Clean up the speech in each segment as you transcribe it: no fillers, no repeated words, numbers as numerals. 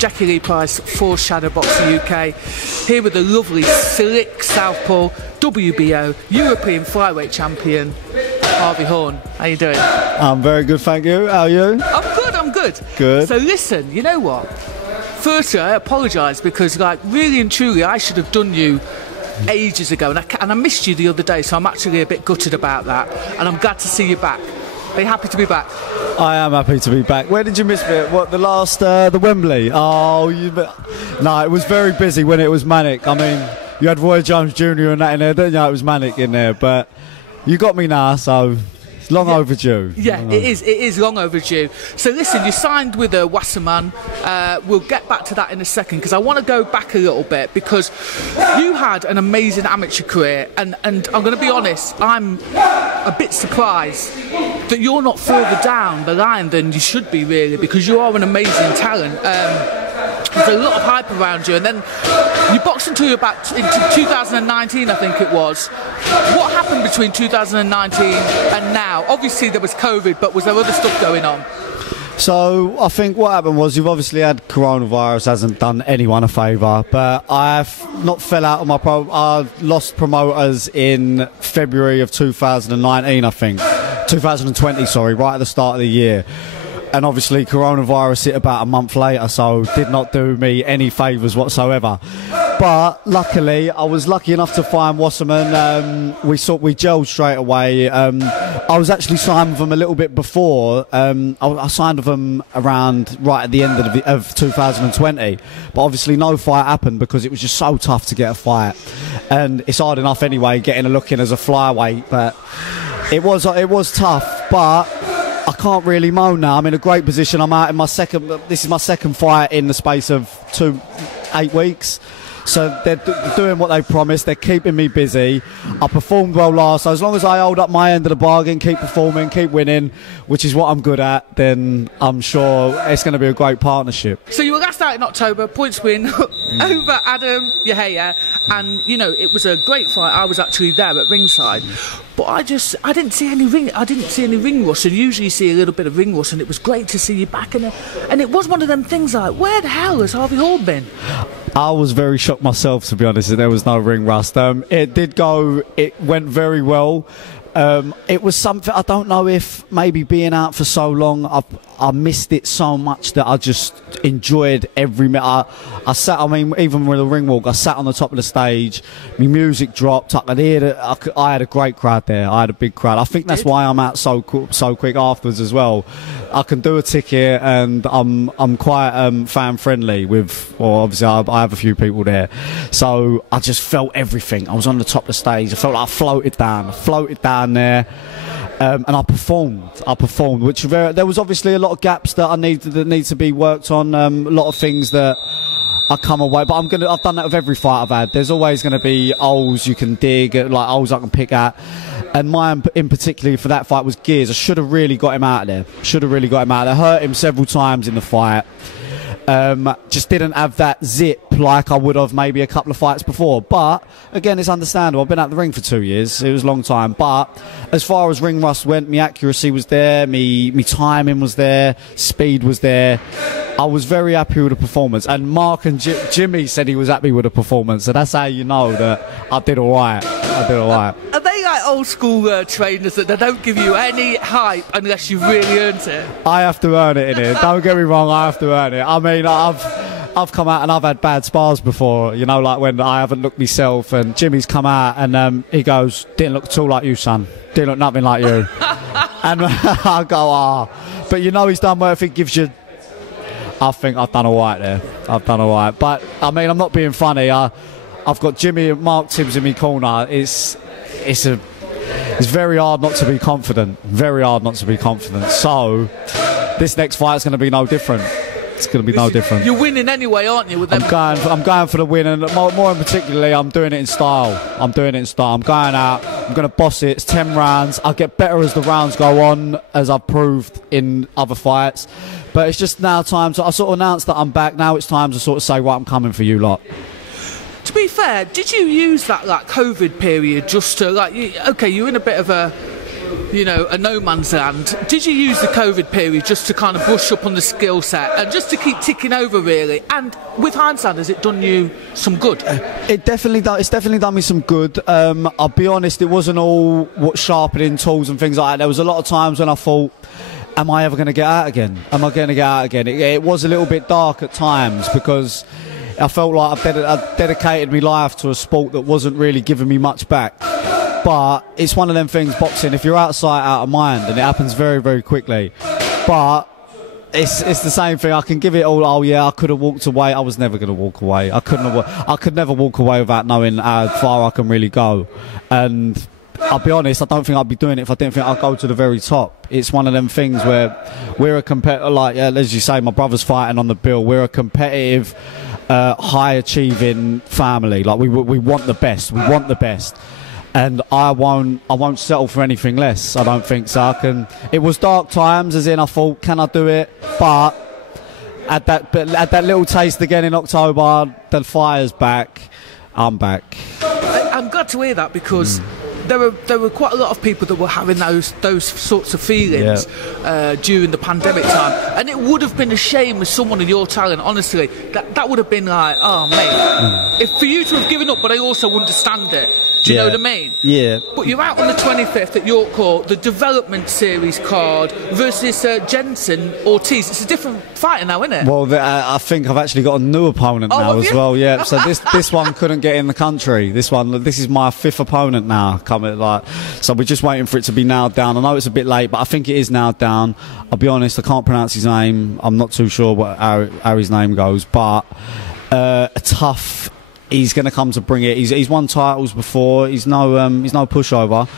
Jacqui-lee Pryce for Shadowboxruk UK, here with the lovely, slick Southpaw, WBO, European Flyweight Champion, Harvey Horn. How you doing? I'm very good, thank you. How are you? I'm good. Good. So listen, you know what? Firstly, I apologise because, like, really and truly, I should have done you ages ago, and I missed you the other day, so I'm actually a bit gutted about that, and I'm glad to see you back. Are you happy to be back? I am happy to be back. Where did you miss me? What, the Wembley? Oh, no, it was very busy when it was manic. I mean, you had Roy Jones Jr. and that in there, didn't you? It was manic in there, but you got me now, so it's long overdue. Yeah, it is long overdue. So listen, you signed with Wasserman. We'll get back to that in a second, because I want to go back a little bit, because you had an amazing amateur career, and I'm going to be honest, I'm a bit surprised that you're not further down the line than you should be, really, because you are an amazing talent. There's a lot of hype around you, and then you boxed until into 2019, I think it was. What happened between 2019 and now? Obviously there was COVID, but was there other stuff going on? So I think what happened was, you've obviously had coronavirus, hasn't done anyone a favour, but I have not fell out of my I lost promoters in February of 2019, I think. 2020, sorry, right at the start of the year. And obviously coronavirus hit about a month later, so did not do me any favours whatsoever. But luckily, I was lucky enough to find Wasserman. We gelled straight away. I was actually signed with them a little bit before. I signed with them around right at the end of 2020. But obviously no fight happened because it was just so tough to get a fight. And it's hard enough anyway, getting a look in as a flyweight. But it was tough, but I can't really moan now. I'm in a great position. I'm out in this is my second fight in the space of 8 weeks. So they're doing what they promised. They're keeping me busy. I performed well last, so as long as I hold up my end of the bargain, keep performing, keep winning, which is what I'm good at, then I'm sure it's going to be a great partnership. So you were last out in October, points win over Adam Yahya, and you know it was a great fight. I was actually there at ringside, but I didn't see any ring rust, and usually you see a little bit of ring rust, and it was great to see you back, and it was one of them things like, where the hell has Harvey Horn been? I was very shocked myself, to be honest, that there was no ring rust. It went very well. It was something, I don't know if maybe being out for so long, I missed it so much that I just enjoyed every minute. I mean, even with the ring walk, I sat on the top of the stage, my music dropped, I had a great crowd there, I had a big crowd. I think that's why I'm out so quick afterwards as well. I can do a ticket, and I'm quite fan friendly with, well, obviously I have a few people there, so I just felt everything. I was on the top of the stage, I felt like I floated down there. And I performed, which there was obviously a lot of gaps that need to be worked on, a lot of things that I come away, but I've done that with every fight I've had. There's always going to be holes you can dig, like holes I can pick at, and mine in particular for that fight was gears. I should have really got him out of there. Hurt him several times in the fight. Just didn't have that zip like I would have maybe a couple of fights before. But again, it's understandable. I've been out the ring for 2 years. It was a long time. But as far as ring rust went, my accuracy was there, me timing was there, speed was there. I was very happy with the performance. And Mark and Jimmy said he was happy with the performance. So that's how you know that I did all right. Are they like old school trainers that they don't give you any hype unless you've really earned it? I have to earn it in here. Don't get me wrong, I have to earn it. I mean, I've come out and I've had bad spars before, you know, like when I haven't looked myself, and Jimmy's come out and he goes, didn't look at all like you, son. Didn't look nothing like you. And I go, but you know he's done well if it gives you. I think I've done all right there. But I mean, I'm not being funny. I've got Jimmy and Mark Tibbs in my corner. It's very hard not to be confident. So this next fight is going to be no different. You're winning anyway, aren't you? With them? I'm going for the win, and more in particularly, I'm doing it in style. I'm going out. I'm going to boss it. It's 10 rounds. I'll get better as the rounds go on, as I've proved in other fights. But it's just now time to. I sort of announced that I'm back. Now it's time to sort of say, right, I'm coming for you lot. To be fair, did you use that like COVID period just to like? Okay, you're in a bit of a you know, a no man's land. Did you use the COVID period just to kind of brush up on the skill set and just to keep ticking over, really? And with hindsight, has it done you some good? It's definitely done me some good. I'll be honest, it wasn't all sharpening tools and things like that. There was a lot of times when I thought, am I ever going to get out again? Am I going to get out again? It was a little bit dark at times because I felt like I've dedicated my life to a sport that wasn't really giving me much back. But it's one of them things, boxing, if you're out of sight, out of mind, and it happens very, very quickly. But it's the same thing. I can give it all, oh yeah, I could have walked away. I was never going to walk away. I could never walk away without knowing how far I can really go. And I'll be honest, I don't think I'd be doing it if I didn't think I'd go to the very top. It's one of them things where we're a competitor, like, as you say, my brother's fighting on the bill. We're a competitive, high-achieving family. Like, we want the best. We want the best. And I won't settle for anything less. I don't think so. It was dark times, as in I thought, can I do it? But at that little taste again in October, the fire's back. I'm back. I'm glad to hear that because there were quite a lot of people that were having those sorts of feelings during the pandemic time, and it would have been a shame with someone of your talent. Honestly, that would have been like, oh mate, if for you to have given up, but I also understand it. Do you know what I mean? Yeah. But you're out on the 25th at York Court, the development series card versus Jensen Ortiz. It's a different fighter now, isn't it? Well, I think I've actually got a new opponent now as well. Yeah. So this one couldn't get in the country. This is my 5th opponent now. So we're just waiting for it to be nailed down. I know it's a bit late, but I think it is nailed down. I'll be honest, I can't pronounce his name. I'm not too sure how his name goes, but a tough. He's going to come to bring it. He's won titles before. He's no pushover.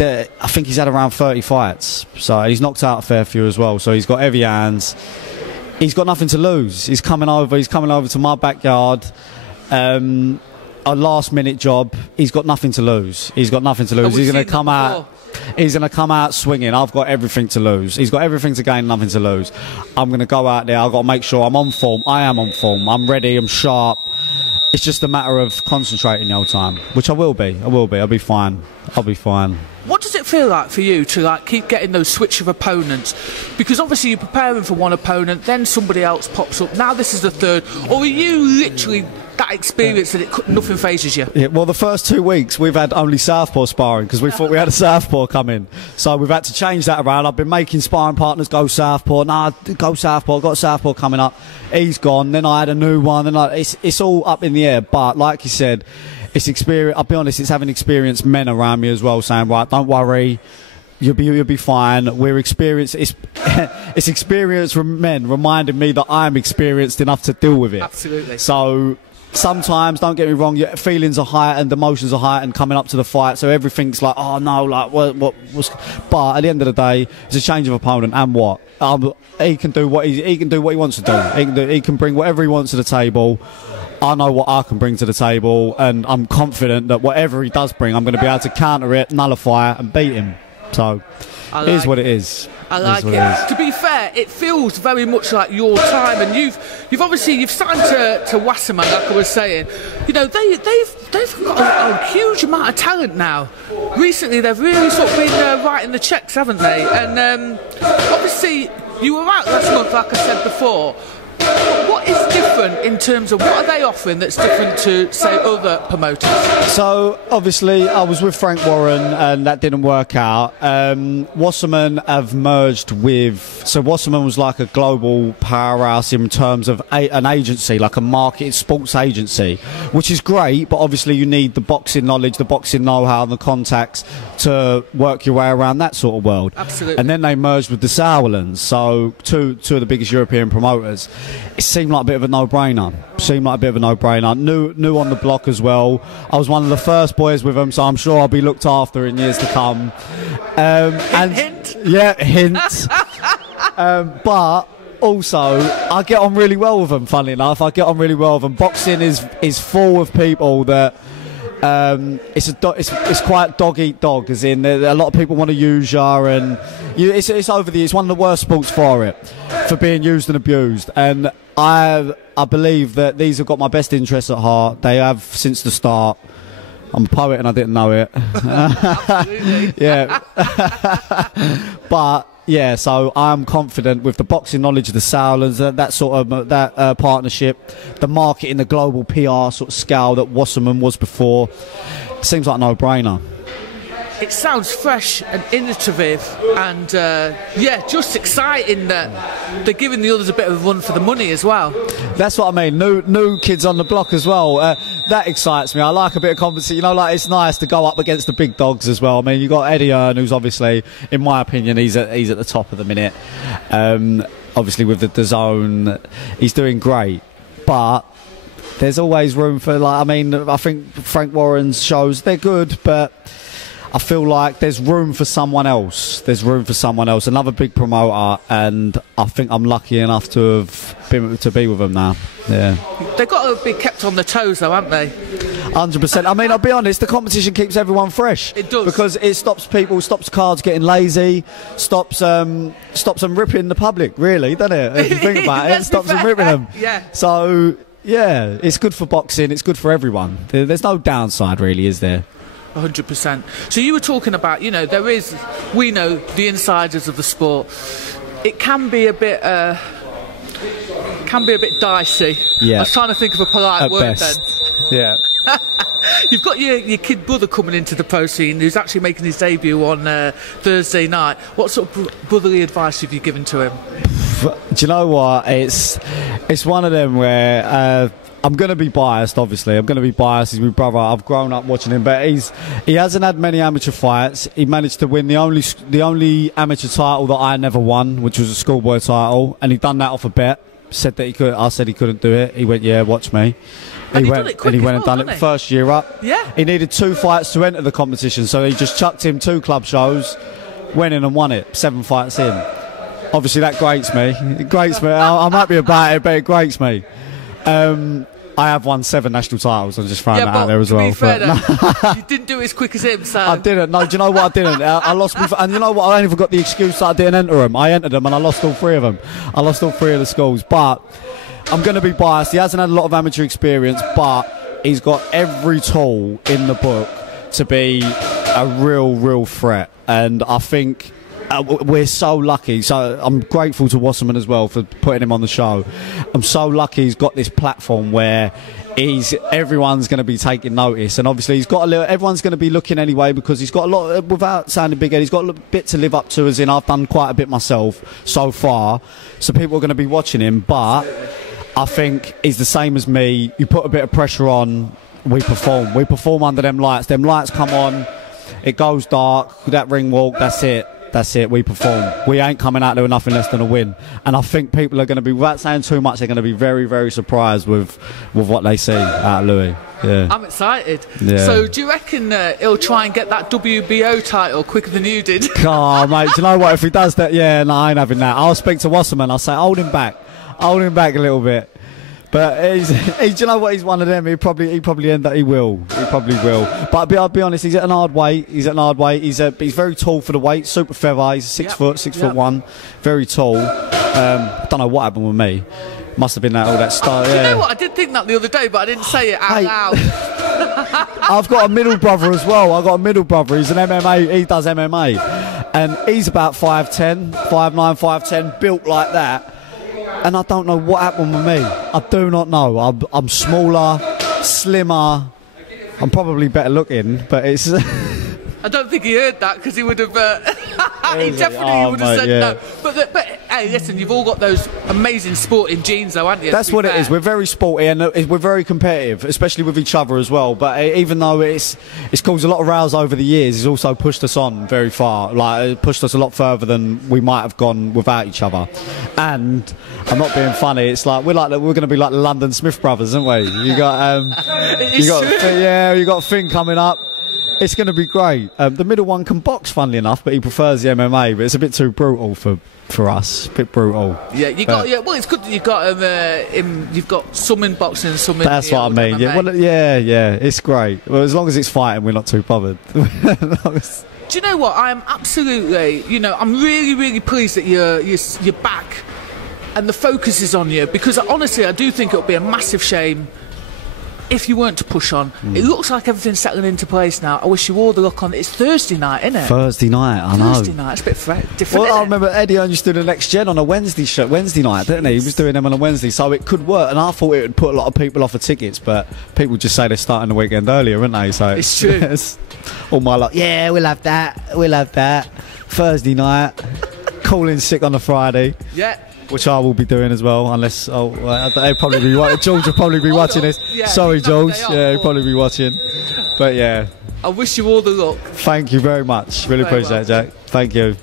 I think he's had around 30 fights, so he's knocked out a fair few as well. So he's got heavy hands. He's got nothing to lose. He's coming over to my backyard. A last-minute job. He's got nothing to lose. He's got nothing to lose. He's going to come out. He's going to come out swinging. I've got everything to lose. He's got everything to gain, nothing to lose. I'm going to go out there. I've got to make sure I'm on form. I am on form. I'm ready. I'm sharp. It's just a matter of concentrating the whole time, which I will be. I'll be fine. What does it feel like for you to keep getting those switch of opponents? Because obviously you're preparing for one opponent, then somebody else pops up. Now this is the third. Or are you literally that experience that nothing phases you? Yeah, well, the first 2 weeks we've had only southpaw sparring because we thought we had a southpaw come in. So we've had to change that around. I've been making sparring partners go southpaw. Nah, go southpaw. I've got a southpaw coming up. He's gone. Then I had a new one. And it's all up in the air. But like you said, it's experience. I'll be honest, it's having experienced men around me as well saying, right, don't worry. You'll be fine. We're experienced. It's experienced men reminding me that I'm experienced enough to deal with it. Absolutely. So sometimes, don't get me wrong, your feelings are heightened, emotions are heightened coming up to the fight. So everything's like, oh no, like what's? But at the end of the day, it's a change of opponent, and what? He can do what he wants to do. He can bring whatever he wants to the table. I know what I can bring to the table, and I'm confident that whatever he does bring, I'm going to be able to counter it, nullify it, and beat him. So it is what it is. I like it. To be fair, it feels very much like your time, and you've signed to Wasserman, like I was saying. You know, they've got a huge amount of talent now. Recently, they've really sort of been writing the checks, haven't they? And obviously, you were out last month, like I said before. What is different in terms of what are they offering that's different to, say, other promoters? So, obviously, I was with Frank Warren and that didn't work out. Wasserman have merged with... So, Wasserman was like a global powerhouse in terms of an agency, like a marketed sports agency, which is great, but obviously you need the boxing knowledge, the boxing know-how and the contacts to work your way around that sort of world. Absolutely. And then they merged with the Sauerlands, so two of the biggest European promoters. It seemed like a bit of a no-brainer. New on the block as well. I was one of the first boys with them, so I'm sure I'll be looked after in years to come. Hint. Yeah, hint. But also, I get on really well with them, funnily enough. Boxing is full of people that... it's quite dog eat dog, as in a lot of people want to use you, and it's one of the worst sports for being used and abused. And I believe that these have got my best interests at heart. They have since the start. I'm a poet and I didn't know it. Absolutely. Yeah. But yeah, so I'm confident with the boxing knowledge of the Sowlands, that sort of partnership, the marketing, the global PR sort of scale that Wasserman was before. Seems like a no-brainer. It sounds fresh and innovative, and yeah, just exciting that they're giving the others a bit of a run for the money as well. That's what I mean. New kids on the block as well. That excites me. I like a bit of competition. You know, like it's nice to go up against the big dogs as well. I mean, you got Eddie Earn, who's obviously, in my opinion, he's at the top of the minute. Obviously, with the zone, he's doing great, but there's always room for, like, I mean, I think Frank Warren's shows, they're good, but I feel like there's room for someone else. There's room for someone else. Another big promoter, and I think I'm lucky enough to be with them now. Yeah. They've got to be kept on their toes, though, haven't they? 100%. I mean, I'll be honest, the competition keeps everyone fresh. It does. Because it stops cards getting lazy, stops them ripping the public, really, doesn't it? If you think about it, it stops them ripping them. Yeah. So, yeah, it's good for boxing, it's good for everyone. There's no downside, really, is there? 100%. So you were talking about, you know, we know the insiders of the sport. It can be a bit dicey. Yeah. I was trying to think of a polite At word best. then. Yeah. You've got your kid brother coming into the pro scene, who's actually making his debut on Thursday night. What sort of brotherly advice have you given to him? Do you know what? It's one of them where I'm going to be biased, obviously. I'm going to be biased. He's my brother. I've grown up watching him, but he hasn't had many amateur fights. He managed to win the only amateur title that I never won, which was a schoolboy title, and he done that off a bet. Said that he could. I said he couldn't do it. He went, yeah, watch me. And he went and done it first year up. Yeah. He needed 2 fights to enter the competition, so he just chucked him 2 club shows, went in and won it. 7 fights in. Obviously, that grates me. It grates me. I'm happy about it, but it grates me. I have won 7 national titles. I'm just throwing that out there as well. To be fair, though, you didn't do it as quick as him, so... I didn't. No, do you know what I didn't? I lost... And you know what? I only got the excuse that I didn't enter them. I entered them and I lost all 3 of them. I lost all 3 of the schools. But I'm going to be biased. He hasn't had a lot of amateur experience, but he's got every tool in the book to be a real threat. And I think... we're so lucky. So I'm grateful to Wasserman as well for putting him on the show. I'm so lucky he's got this platform where everyone's going to be taking notice, and obviously everyone's going to be looking anyway, because he's got a lot, without sounding big head, he's got a bit to live up to, as in I've done quite a bit myself so far, so people are going to be watching him. But I think he's the same as me. You put a bit of pressure on, we perform under them lights come on, it goes dark, that ring walk, that's it, we perform. We ain't coming out there with nothing less than a win. And I think people are going to be, without saying too much, they're going to be very surprised with what they see out of Louis. Yeah. I'm excited. Yeah. So do you reckon he'll try and get that WBO title quicker than you did? Oh, mate, do you know what? If he does that, yeah, no, I ain't having that. I'll speak to Wasserman. I'll say, hold him back a little bit. But do you know what? He's one of them. He probably end up. He probably will. But I'll be honest. He's at an hard weight. He's very tall for the weight. Super feather. He's 6 foot, 6'1", very tall. Don't know what happened with me. Must have been all that style. You know what? I did think that the other day, but I didn't say it out loud. I've got a middle brother as well. I've got a middle brother. He's an MMA. He does MMA, and he's about 5'10", 5'9", 5'10", built like that. And I don't know what happened with me. I do not know. I'm smaller, slimmer. I'm probably better looking, but it's... I don't think he heard that, because he would have... he definitely would have said no. But hey, listen, you've all got those amazing sporting genes, though, haven't you? That's what it is. We're very sporty, and we're very competitive, especially with each other as well. But even though it's caused a lot of rows over the years, it's also pushed us on very far. Like, it pushed us a lot further than we might have gone without each other. And I'm not being funny. It's like we're going to be like the London Smith brothers, aren't we? You got you got Finn coming up. It's going to be great. The middle one can box, funnily enough, but he prefers the MMA. But it's a bit too brutal for us. A bit brutal. Yeah, you got. Yeah, well, it's good that you've got you've got some in boxing and some in. That's what I mean. MMA. Yeah, well, yeah, it's great. Well, as long as it's fighting, we're not too bothered. Do you know what? I'm absolutely. You know, I'm really pleased that you're back, and the focus is on you, because honestly, I do think it'll be a massive shame if you weren't to push on, it looks like everything's settling into place now. I wish you all the luck on it. It's Thursday night, isn't it? Thursday night, I know. Thursday night, it's a bit different. Well, I remember Eddie used to do the Next Gen on a Wednesday night, didn't he? He was doing them on a Wednesday, so it could work. And I thought it would put a lot of people off for tickets, but people just say they're starting the weekend earlier, aren't they? So it's true. It's all my luck. Yeah, we'll have that. Thursday night, calling sick on a Friday. Yeah. Which I will be doing as well, unless they'll probably be George will probably be watching this. Yeah, sorry, George. Yeah, he'll probably be watching. But yeah, I wish you all the luck. Thank you very much. Really appreciate it, Jack. Thank you.